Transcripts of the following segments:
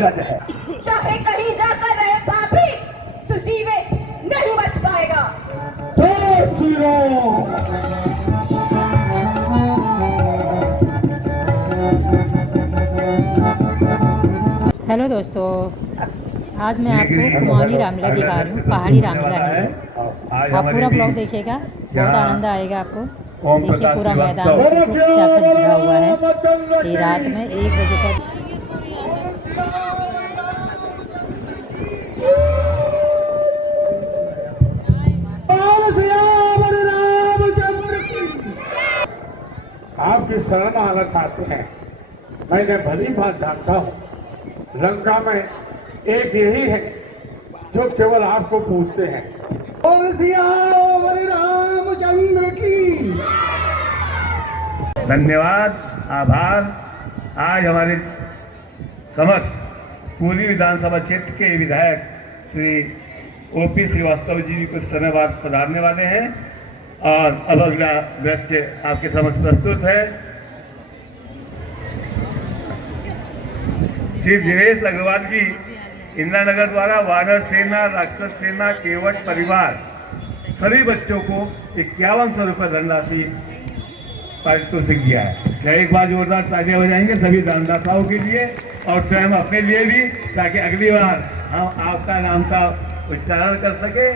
अंगद है। चाहे कहीं जाकर रहे पापी, तू जीवित नहीं बच पाएगा। जय श्री राम। हेलो दोस्तों, आज मैं आपको कुमाऊनी रामलीला दिखा रही हूँ। पहाड़ी रामलीला है। आप पूरा ब्लॉग देखिएगा, बहुत आनंद आएगा आपको। देखिए पूरा मैदान चाकच भरा हुआ है। ये रात में 1 बजे तक आपकी शरण आना चाहते हैं। मैंने भली बात जानता हूँ, लंका में एक यही है जो केवल आपको पूछते हैं। बोल सियावर रामचंद्र की। धन्यवाद, आभार। आज हमारे समक्ष पूरी विधानसभा क्षेत्र के विधायक श्री ओपी श्रीवास्तव जी कुछ समय बाद पधारने वाले हैं और अब अगला दृश्य आपके समक्ष प्रस्तुत है। श्री जीवेश अग्रवाल जी इंदिरा नगर द्वारा वानर सेना, राक्षस सेना, केवट परिवार सभी बच्चों को 5100 रुपये धनराशि पारितोषिक दिया है। क्या एक बार जोरदार तालियां बजाएंगे सभी दानदाताओं के लिए और स्वयं अपने लिए भी, ताकि अगली बार हम आपका नाम का उच्चारण कर सके।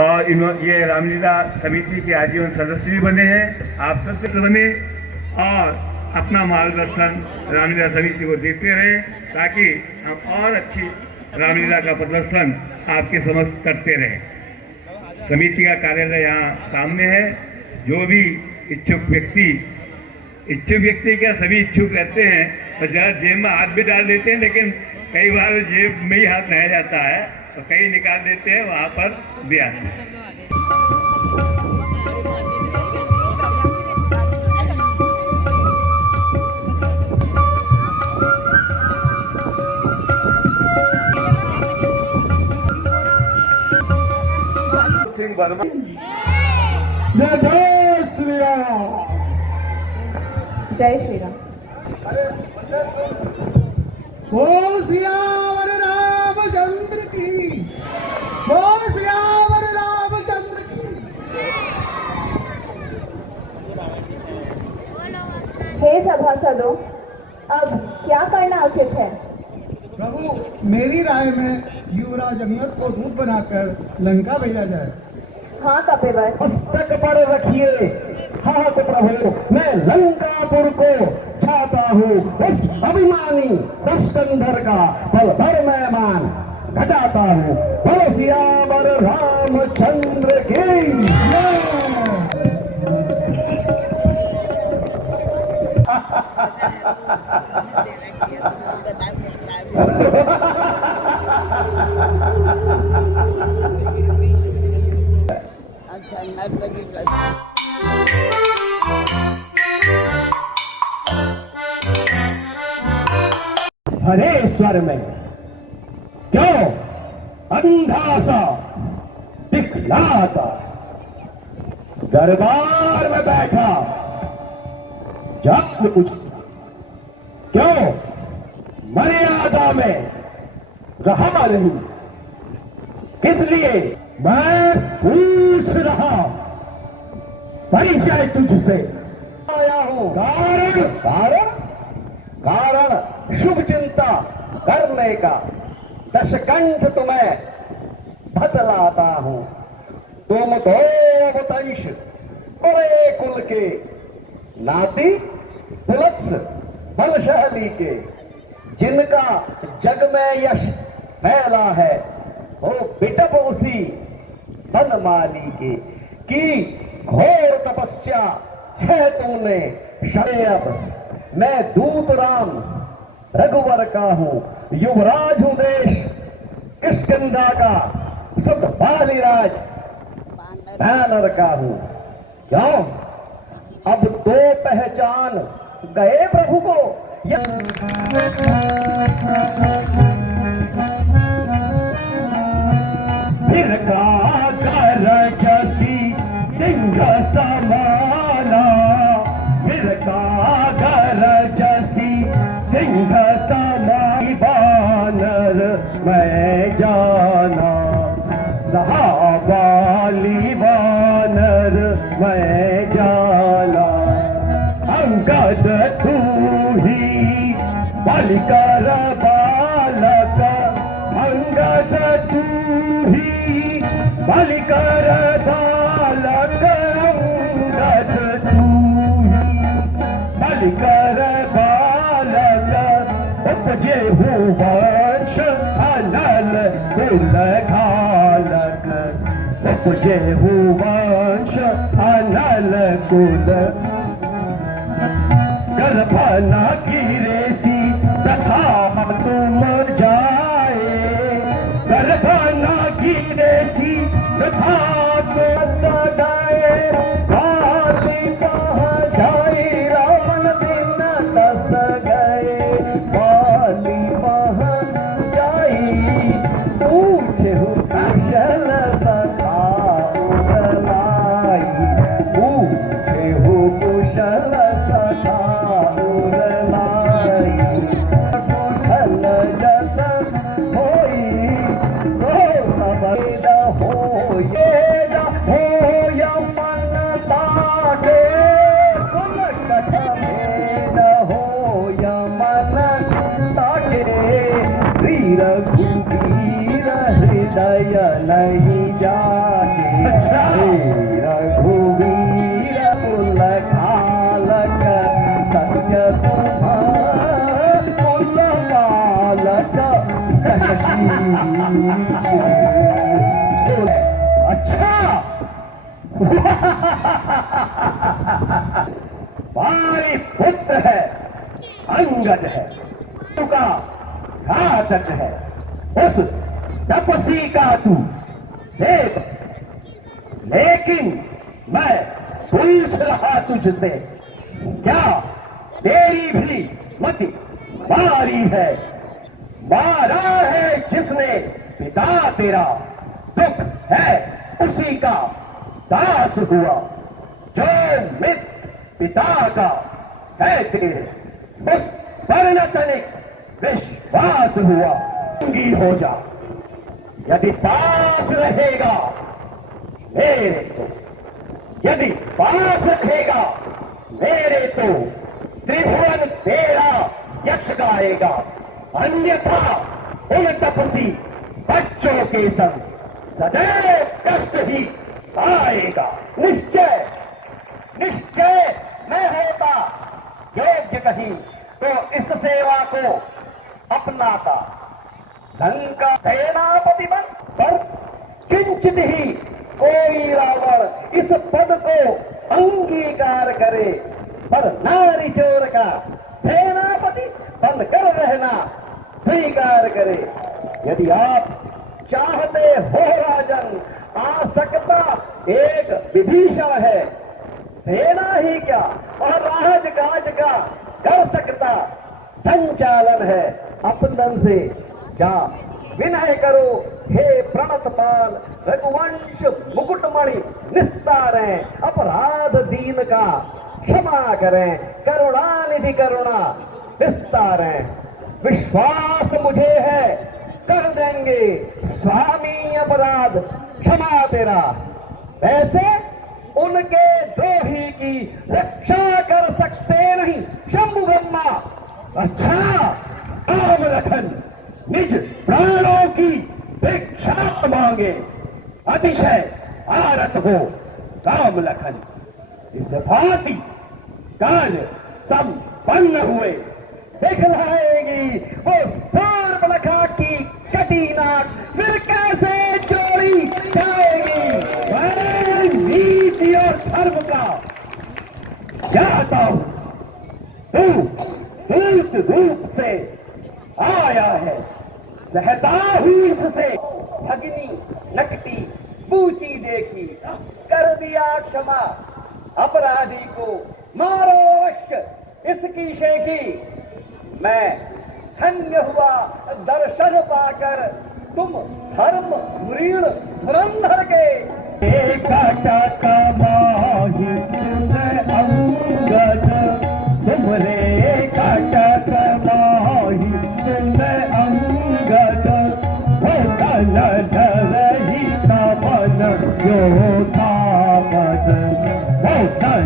और ये रामलीला समिति के आजीवन सदस्य भी बने हैं। आप सबसे बने और अपना मार्गदर्शन रामलीला समिति को देते रहें, ताकि हम और अच्छी रामलीला का प्रदर्शन आपके समक्ष करते रहें। समिति का कार्यालय यहाँ सामने है। जो भी इच्छुक व्यक्ति क्या सभी इच्छुक रहते हैं, और ज़्यादा जेब में हाथ भी डाल देते हैं, लेकिन कई बार जेब में ही हाथ रह जाता है, तो कई निकाल देते हैं, वहाँ पर दे आते हैं। सिंह वर्मा। जय श्री राम। जय श्री राम। बोल सियावर रामचंद्र की। बोल सियावर रामचंद्र की। हे सभासदों, अब क्या करना उचित है? प्रभु, मेरी राय में युवराज अंगद को दूत बनाकर लंका भेजा जाए। हाँ कपिवर, पुस्तक पर रखिए हाथ प्रभु, मैं लंकापुर को चाहता हूँ। उस अभिमानी दशकंधर का पल भर मैं मान घटाता हूँ। बोलो सियावर रामचंद्र की। हरेश्वर में क्यों अंधा सा दिखलाता, दरबार में बैठा जब कुछ क्यों मर्यादा में रहा नहीं, किस लिए मैं पूछ रहा परिचय तुझसे आया हूं। कारण कारण कारण शुभ चिंता करने का दशकंठ तुम्हें बतलाता हूं। तुम तो अवतंश बड़े कुल के नाती पुलत्स बलशाली के, जिनका जग में यश फैला है, वो बिटप उसी बनमाली के की घोर तपस्या है तुमने। शरेब मैं दूत राम रघुवर का हूं, युवराज हूं देश किष्किंधा का, सुत बालीराज बैनर का हूं। क्यों अब तो पहचान गए प्रभु को। फिर का गरजसी सिंह समाना, फिर का गरजसी सिंह जाला अंगद तू ही बालिकर बालक अंगद तू ही बालिकर बालक अंगद तू ही बालिकर बालक उपजे हो वंश अनल कुल घालक उपजे हो वंश अनल कुल गर्भना गिरेसी तथा तुम जाए गर्भना गिरेसी तथा तुम सदाए काली कहा जाए रावण दिन दस गए काली मह जाई पूछे हो कुशल सखा उरलाई पूछे हो कुशल सखा उरलाई कुशल जस होई सो सबेद होए होय मन ताके सुन सख भेद होय मन ताके श्री रघुवीर हृदय नहीं जाके श्री रघुवीर कुल खालक सत्य कुल बालक अच्छा हमारी पुत्र है अंगद है का घातक है उस तपसी का तू सेव लेकिन मैं पूछ रहा तुझसे क्या तेरी भी मति मारी है मारा है जिसने पिता तेरा दुख है उसी का दास हुआ जो मित्र पिता का है तेरे उस पर तनिक विश्वास हुआ अंगी हो जा यदि पास रहेगा मेरे तो यदि पास रहेगा मेरे तो त्रिभुवन तेरा यक्ष गाएगा अन्यथा उन तपसी बच्चों के संग सदैव कष्ट ही आएगा निश्चय निश्चय मैं होता योग्य कहीं तो इस सेवा को अपनाता लंका सेनापति बन पर किंचित ही कोई रावण इस पद को अंगीकार करे पर नारी चोर का सेनापति बनकर रहना स्वीकार करे यदि आप चाहते हो राजन आ सकता एक विभीषण है सेना ही क्या और राजकाज का कर सकता संचालन है अपनन से जा विनय करो हे प्रणत पाल रघुवंश मुकुटमणि निस्तारें अपराध दीन का क्षमा करें करुणानिधि करुणा विस्तारें विश्वास मुझे है कर देंगे स्वामी अपराध क्षमा तेरा वैसे उनके द्रोही की रक्षा कर सकते नहीं शंभु ब्रह्मा अच्छा राम लखन निज प्राणों की भिक्षा मांगे अतिशय आरत हो राम लखन इस भांति कार्य संपन्न हुए दिखलाएगी वो सूर्पणखा की कटी नाक फिर कैसे जोड़ी जाएगी नीति और धर्म का जाता हूं तू दूत रूप से आया है सहता हुई इससे भगनी नकटी पूची देखी कर दिया क्षमा अपराधी को मारो अवश्य इसकी शेखी मैं धन्य हुआ दर्शन पाकर तुम धर्म धुरीण धुरंधर के काटा माही अंगद तुमरे काटा माही अंगद वो सन धरही तवन योधा पद वो सन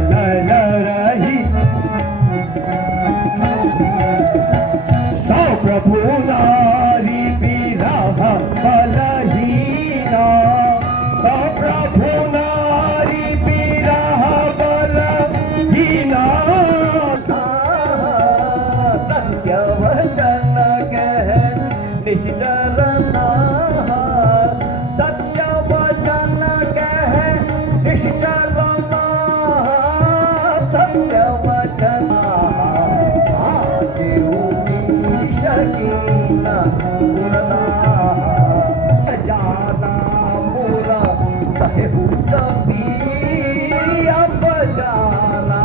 जाना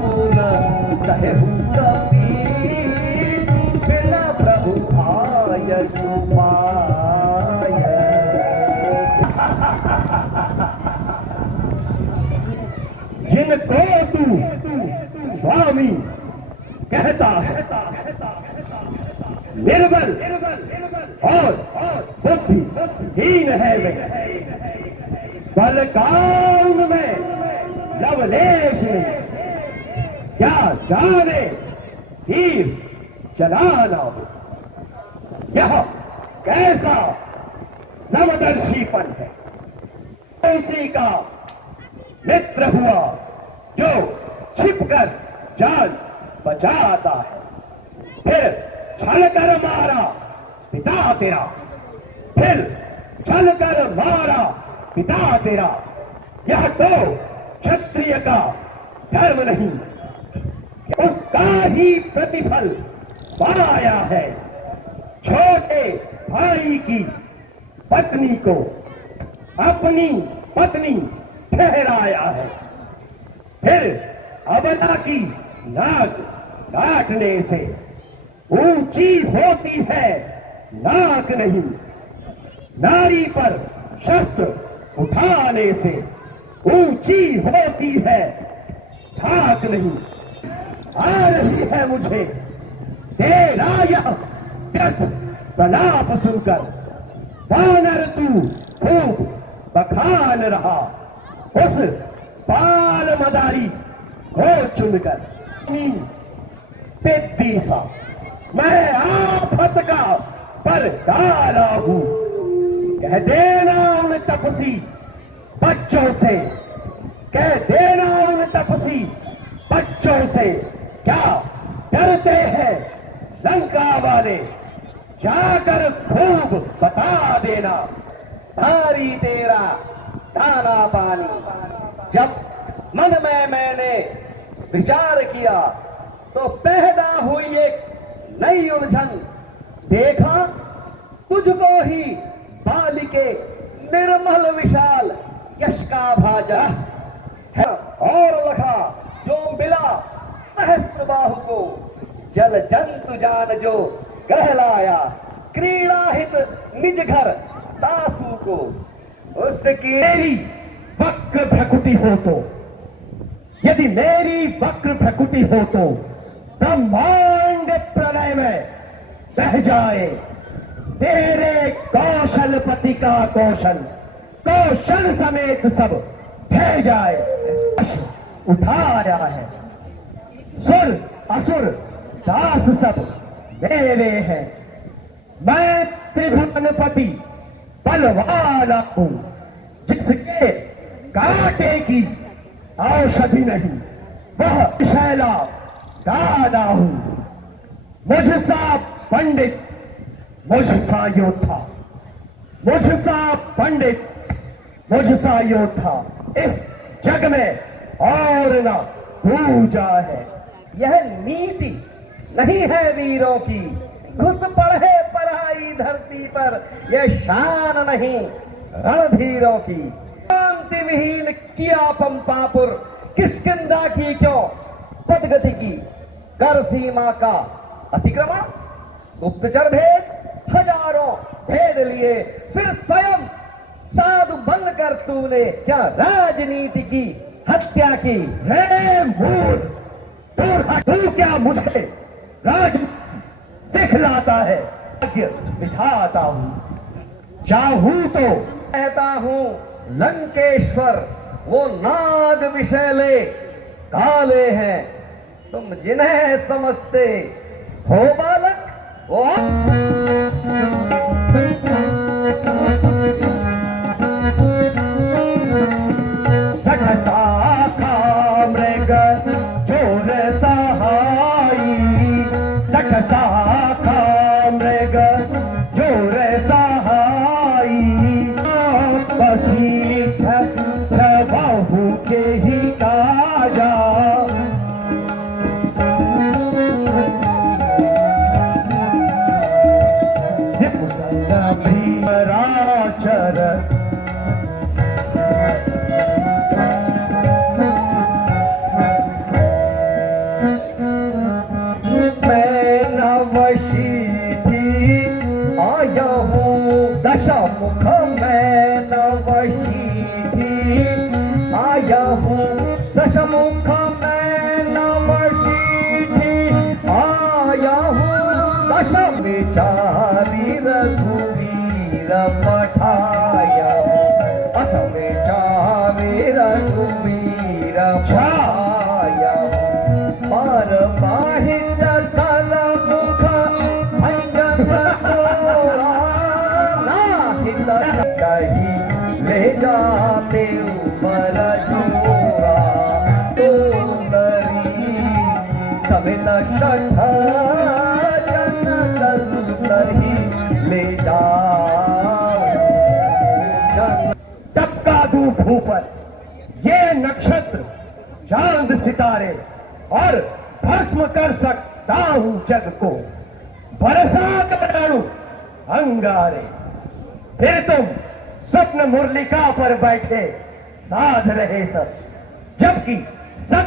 मुन कहूँ कपी बिना प्रभु आय सुपाय। जिनको तू स्वामी कहता है निर्बल और बुद्धिहीन है वे, बल काउन में लवलेश नहीं, क्या जाने तीर चलाना हो। यह कैसा समदर्शीपन है, उसी का मित्र हुआ जो छिपकर जान बचाता है, फिर छल कर मारा पिता तेरा, फिर छल कर मारा पिता तेरा। यह तो क्षत्रिय का धर्म नहीं, उसका ही प्रतिफल पाया है। छोटे भाई की पत्नी को अपनी पत्नी ठहराया है, फिर अबला की नाक काटने से ऊंची होती है नाक नहीं, नारी पर शस्त्र उठाने से ऊंची होती है धाक नहीं। आ रही है मुझे तेरा यह व्यर्थ प्रलाप सुनकर, वानर तू खूब बखान रहा उस बाल मदारी को चुनकर। पिट्टी सा मैं आफत का पर डाला हूं, कह देना उन तपसी बच्चों से, कह देना उन तपसी बच्चों से, क्या डरते हैं लंका वाले, जाकर खूब बता देना। भारी तेरा दाना पानी, जब मन में मैंने विचार किया तो पैदा हुई एक नई उलझन। देखा तुझको ही बालिके निर्मल विशाल यश का भाजा है, और लखा जो मिला सहस्त्र बाहु को, जल जंतु जान जो कहलाया, क्रीड़ाहित निज घर दासू को। उसकी मेरी वक्र भ्रकुटी हो तो, यदि मेरी वक्र भ्रकुटी हो तो ब्रह्मांड प्रलय में बह जाए। तेरे कौशलपति का कौशल, कौशल समेत सब ढह जाए। उठाया है सुर असुर दास सब मेरे हैं, मैं त्रिभुवनपति बलवाला हूं, जिसके कांटे की औषधि नहीं वह शैला दादा हूं। मुझसा पंडित, मुझसा योद्धा, मुझसा पंडित, मुझसा योद्धा इस जग में और ना पूजा है। यह नीति नहीं है वीरों की, घुस पड़े पढ़ाई धरती पर, यह शान नहीं रणधीरों की। शांति विहीन किया पंपापुर, किष्किंधा की क्यों पदगति की, कर सीमा का अतिक्रमण, गुप्तचर भेज हजारों भेद लिए, फिर स्वयं साधु बनकर तूने क्या राजनीति की हत्या की। रे मूर्ख, तू क्या मुझे राजनीति सिखलाता है? बिठाता हूं, चाहूं तो कहता हूं लंकेश्वर, वो नाग विषैले काले हैं, तुम जिन्हें समझते हो बालक वो शाखा मृग चोर सहाई, शाखा मृग चोर सहाई, बसीठ बाहु के ही काजा, भीमराचर मैं नवशीठी आया हूँ दशम चारी रघुवीर पठाया असम चारी रघुवीर पठाया पर माहित कल मुख अंजन तोरा नाहित कही ले जाते ऊपर जोरा तो समेत शठ जनत सुतरी ले जाओ टपका धूप ऊपर ये नक्षत्र चांद सितारे और भस्म कर सकता हूं जग को बरसा कटाणु अंगारे फिर तुम स्वप्न मुरलिका पर बैठे साध रहे सब जबकि सब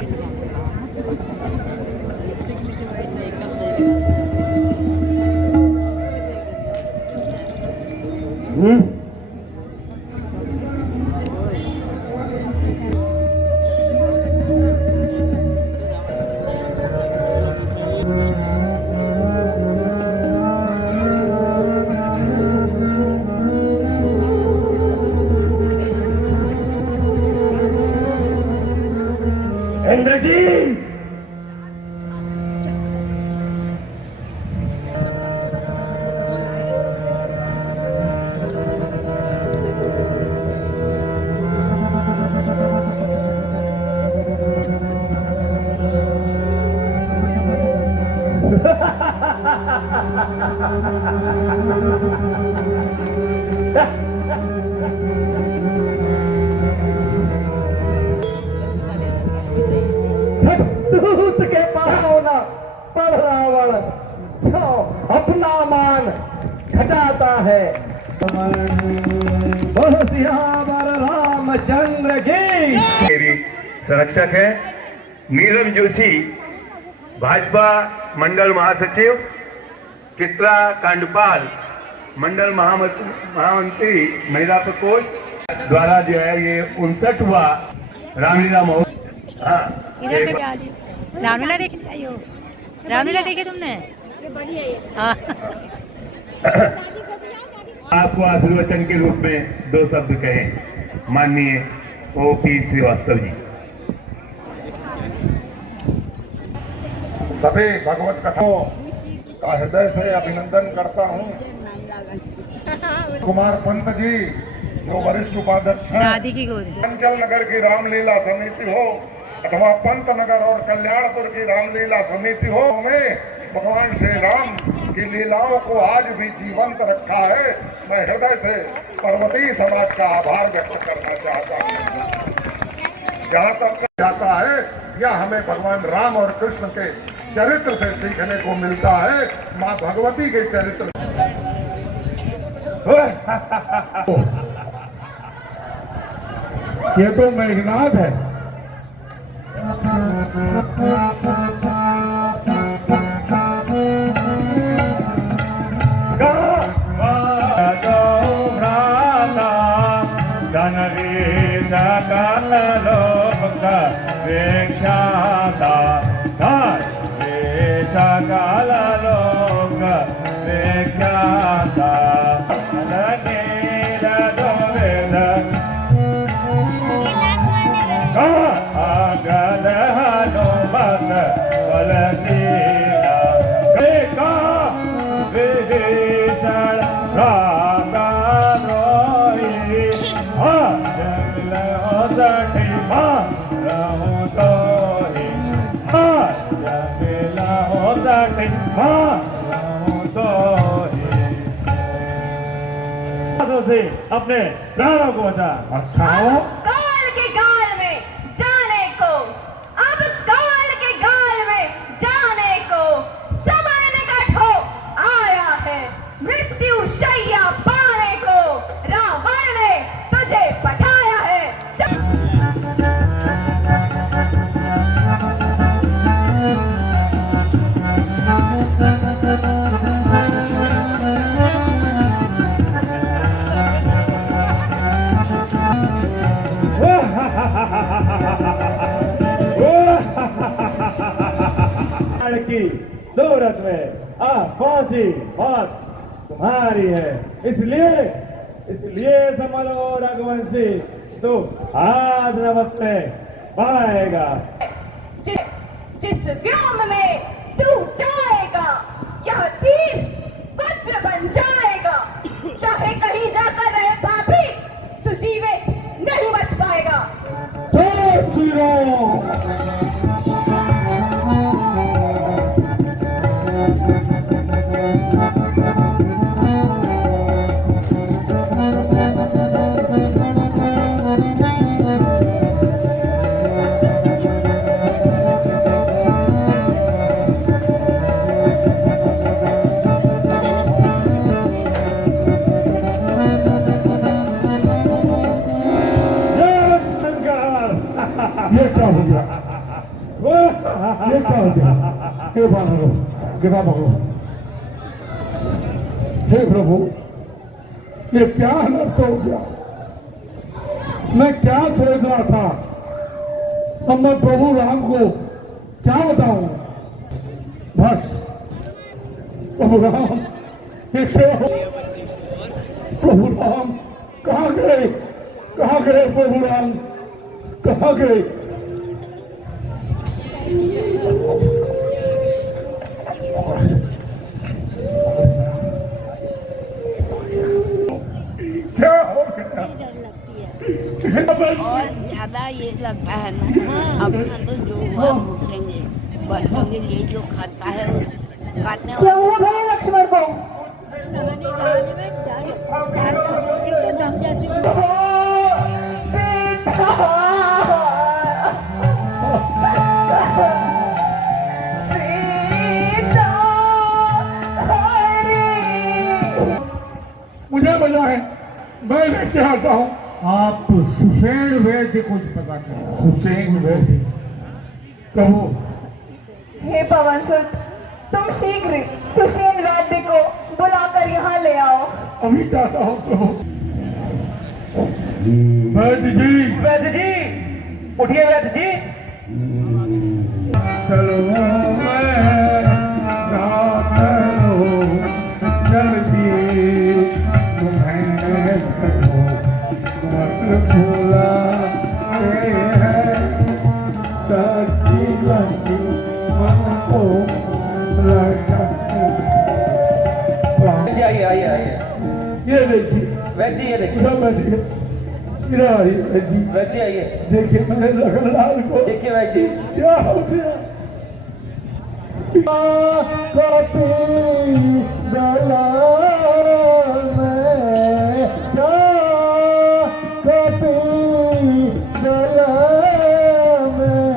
इंद्रजीत दूत के पावना पर रावण क्यों अपना मान घटाता है बोलो सियावर रामचंद्र की मेरी संरक्षक है नीलम जोशी भाजपा मंडल महासचिव चित्रा कांडपाल मंडल महामंत्री महिला प्रकोष्ठ द्वारा जो है ये 59वां रामलीला महोत्सव इधर के क्या रामलीला देखने आई हो रामलीला देखे तुमने हाँ आपको आशीर्वचन के रूप में 2 शब्द कहें माननीय OP श्रीवास्तव जी। सभी भगवत कथाओं का हृदय से अभिनंदन करता हूँ। कुमार पंत जी जो वरिष्ठ उपाध्यक्ष हैं, दादी की गोद अंचल नगर की रामलीला समिति हो अथवा पंत नगर और कल्याणपुर की रामलीला समिति हो, में भगवान श्री राम की लीलाओं को आज भी जीवंत रखा है। मैं हृदय से पर्वतीय समाज का आभार व्यक्त करना चाहता हूँ। जहाँ तक जाता है यह हमें भगवान राम और कृष्ण के चरित्र से सीखने को मिलता है, माँ भगवती के चरित्र ये तो मेघनाथ है। अपने प्राणों को बचा। अच्छा काल के गाल में जाने को, अब काल के गाल में जाने को समय निकट हो आया है। मृत्यु शैया पाने को रावण ने तुझे पठाया है। की सूरत में आ पहुंची बात तुम्हारी है। इसलिए समरो रघुवंशी तो आज न बचने पाएगा। जिस व्योम में तू जाएगा यह तीर वज्र बन जाएगा। चाहे कहीं जाकर रहे पापी तू जीवित नहीं बच पाएगा। जय श्री राम। ये क्या हो गया? ये क्या हो गया? हे बानरो, गदा पकड़ो। हे प्रभु, ये क्या अनर्थ हो गया? मैं क्या सोच रहा था, अब मैं प्रभु राम को क्या बताऊं? बस प्रभु राम, ये क्या हो? प्रभु राम कहाँ गए? कहाँ गए प्रभु राम? कहाँ गए? क्या हो गया? और ज्यादा ये लगता है ना, अपना तो जो हुआ भूखेंगे, बच्चों के लिए जो खाता है काटने क्या हुआ भाई लक्ष्मण को? मुझे मजा है, मैं लेके आता हूँ। आप सुषेण वैद्य कुछ पता करें। सुषेण वैद्य प्रभु। हे पवन सुत, तुम शीघ्र सुषेण वैद्य को बुलाकर यहाँ ले आओ। अभी जाता हूँ प्रभु। वैद्य जी, वैद्य जी, उठिए वैद्य जी। चलो मैं रात हो जल्दी तुम्हें देखो, मत भूला है सच्ची लगी मन को लगा। आइए आइए आइए। ये देखिए वैद्य जी, ये देखिए। उधर बैठिए, इधर आइए वैद्य जी। वैद्य जी आइए। देखिए मैंने लखनलाल को देखिए वैद्य जी। क्या हो गया? कपी गला में कपी गला में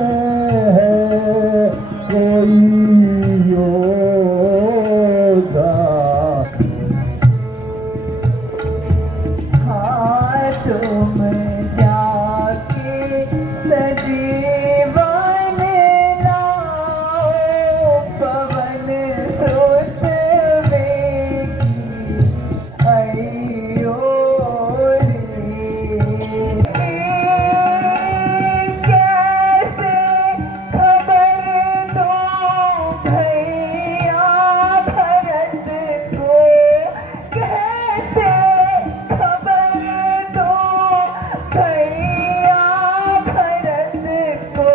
है कोई योद्धा। हाँ तुम जाके सजीवन लाओ, पवन सुत वेगी अयो रे। कैसे खबर दो भैया भरत को, कैसे खबर दो भैया भरत को।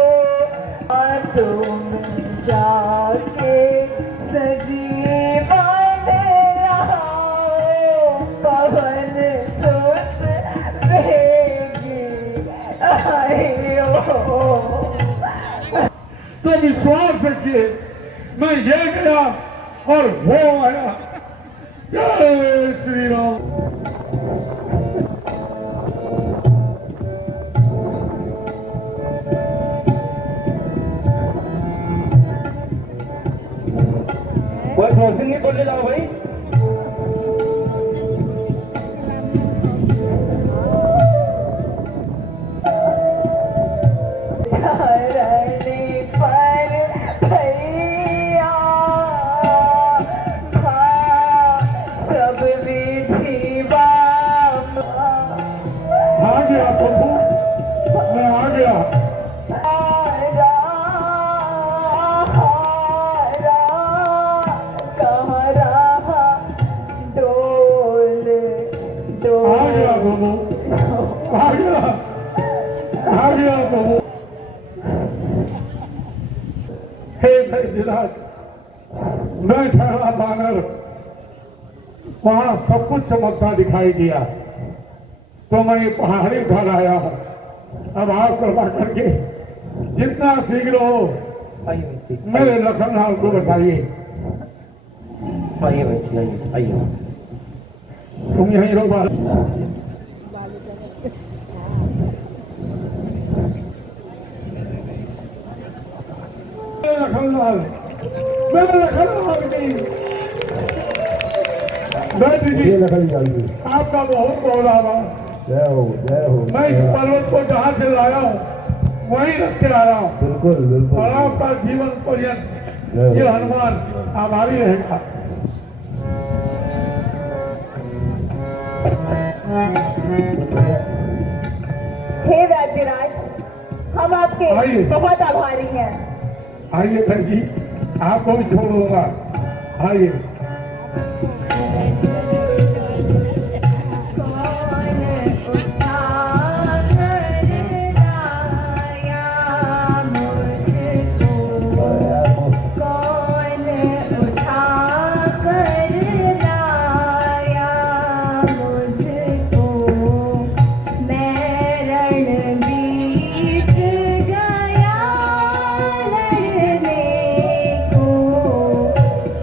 तुम जाके सजीवन लाओ, पवन सुत वेगी अयो। तो विश्वास रखिए, मैं ये गया और वो आया। जय श्री राम। कोई क्रॉसिंग नहीं, खोल ले जाओ भाई। धरणी पर भैया था सब विधि वाम। आ गया प्रभु, मैं आ गया। राम हे वैद्यराज, मैं ठहरा बानर, वहां सब कुछ चमकता दिखाई दिया, तो मैं ये पहाड़ी उठा लाया हूँ। अब आप कृपा करके जितना शीघ्र हो मेरे लखनलाल को बताइए। तुम यहीं रहो बाल। लखनलाल, मेरे लखनलाल की दीदी, आपका बहुत बहुत आभार। मैं इस पर्वत को जहाँ से लाया हूँ वहीं रख के आ रहा हूँ। बिल्कुल बिल्कुल। और आपका जीवन पर्यंत ये हनुमान आभारी रहेगा। हे वैद्यराज, हम आपके आइए। बहुत आभारी हैं। आइए बहन जी, आपको भी छोड़ दूंगा। आइए। कौन उठा कर लाया मुझको, कौन उठा कर लाया मुझको, मैं रण बीच गया लड़ने को,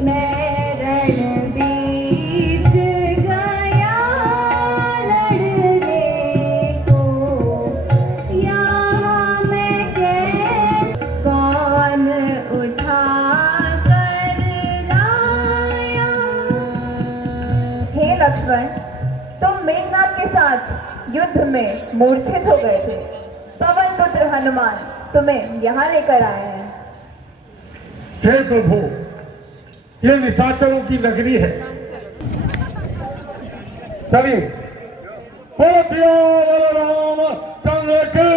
मैं रण बीच गया लड़ने को, यहाँ मैं कैसे कौन उठा कर लाया। हे लक्ष्मण, तुम मेघनाथ के साथ युद्ध में मूर्छित हो गए थे। पवन पुत्र हनुमान तुम्हें यहाँ लेकर आए हैं। हे प्रभु, ये निशाचरों की नगरी है। चलिए, बोलो सिया बोलो राम चंद्र की।